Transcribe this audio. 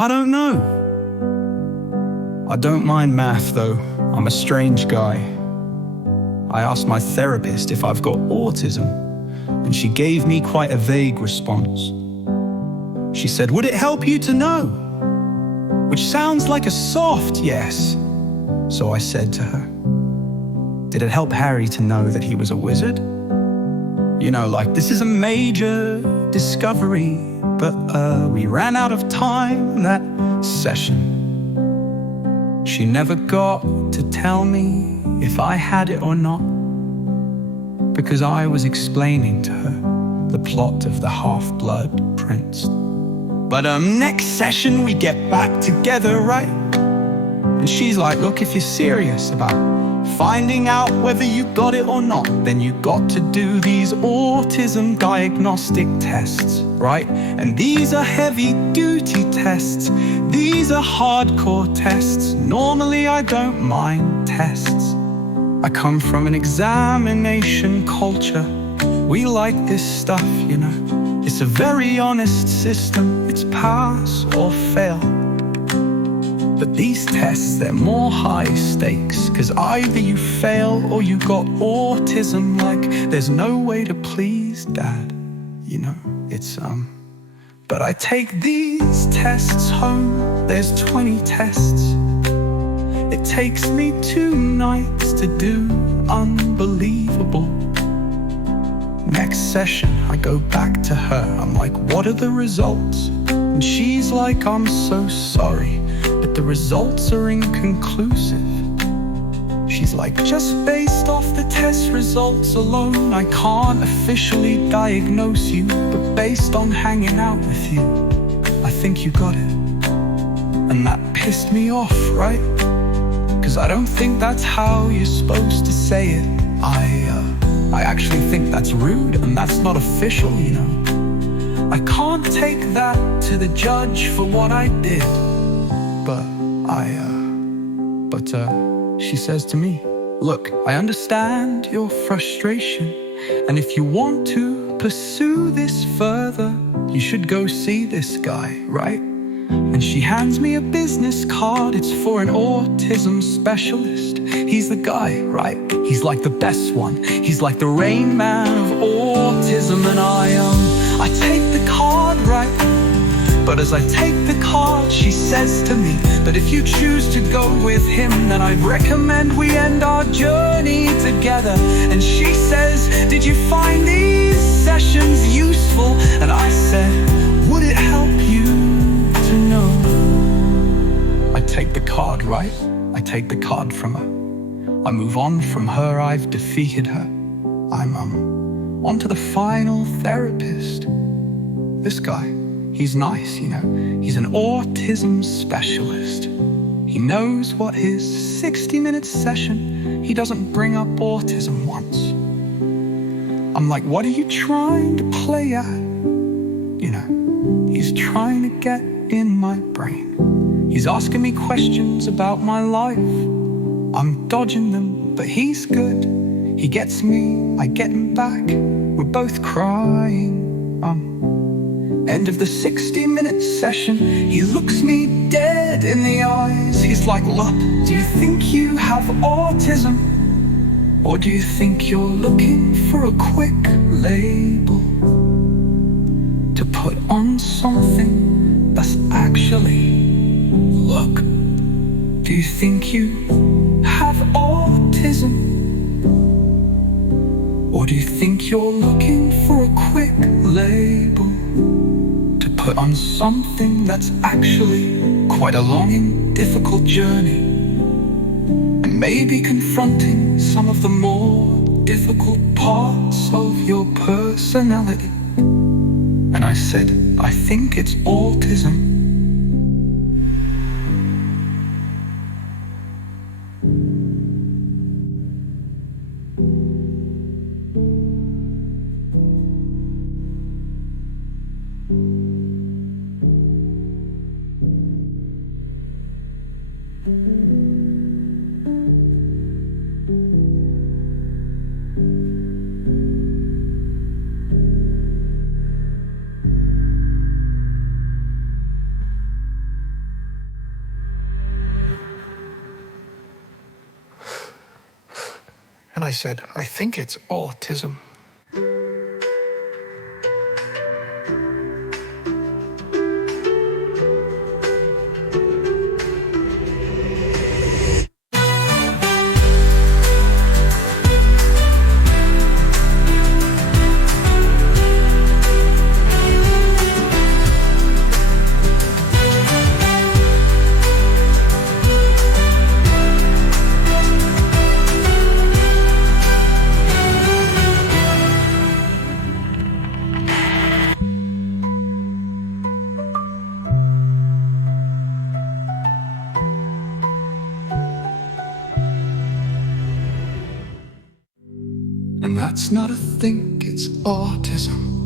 I don't know. I don't mind math though, I'm a strange guy. I asked my therapist if I've got autism, and she gave me quite a vague response. She said, would it help you to know? Which sounds like a soft yes. So I said to her, did it help Harry to know that he was a wizard? You know, like this is a major discovery, but we ran out of time that session. She never got to tell me if I had it or not, because I was explaining to her the plot of the Half-Blood Prince. But next session we get back together, right? And she's like, look, if you're serious about finding out whether you got it or not, then you got to do these autism diagnostic tests, right? And these are heavy-duty tests. These are hardcore tests. Normally I don't mind tests. I come from an examination culture. We like this stuff, you know. It's a very honest system. It's pass or fail. But these tests, they're more high stakes, cause either you fail or you got autism. Like there's no way to please dad, you know. It's but I take these tests home. There's 20 tests. It takes me 2 nights to do. Unbelievable. Next session I go back to her. I'm like, what are the results? And she's like, I'm so sorry, but the results are inconclusive. She's like, just based off the test results alone, I can't officially diagnose you, but based on hanging out with you, I think you got it. And that pissed me off, right? Cause I don't think that's how you're supposed to say it. I actually think that's rude, and that's not official, you know. I can't take that to the judge for what I did. But she says to me, look, I understand your frustration, and if you want to pursue this further, you should go see this guy, right? And she hands me a business card. It's for an autism specialist. He's the guy, right? He's like the best one. He's like the Rain Man of autism. And I take the card, right? But as I take the card, she says to me that if you choose to go with him, then I'd recommend we end our journey together. And she says, did you find these sessions useful? And I said, would it help you to know? I take the card, right? I take the card from her. I move on from her. I've defeated her. I'm on to the final therapist. This guy. He's nice, you know. He's an autism specialist. He knows what his 60-minute session, he doesn't bring up autism once. I'm like, what are you trying to play at? You know, he's trying to get in my brain. He's asking me questions about my life. I'm dodging them, but he's good. He gets me, I get him back. We're both crying. End of the 60-minute session, he looks me dead in the eyes. He's like, look, do you think you have autism? Or do you think you're looking for a quick label to put on something that's actually, look, do you think you have autism? Or do you think you're looking for a quick label to put on something that's actually quite a long and difficult journey, and maybe confronting some of the more difficult parts of your personality? And I said, I think it's autism. I said, I think it's autism. And that's not a think, it's autism.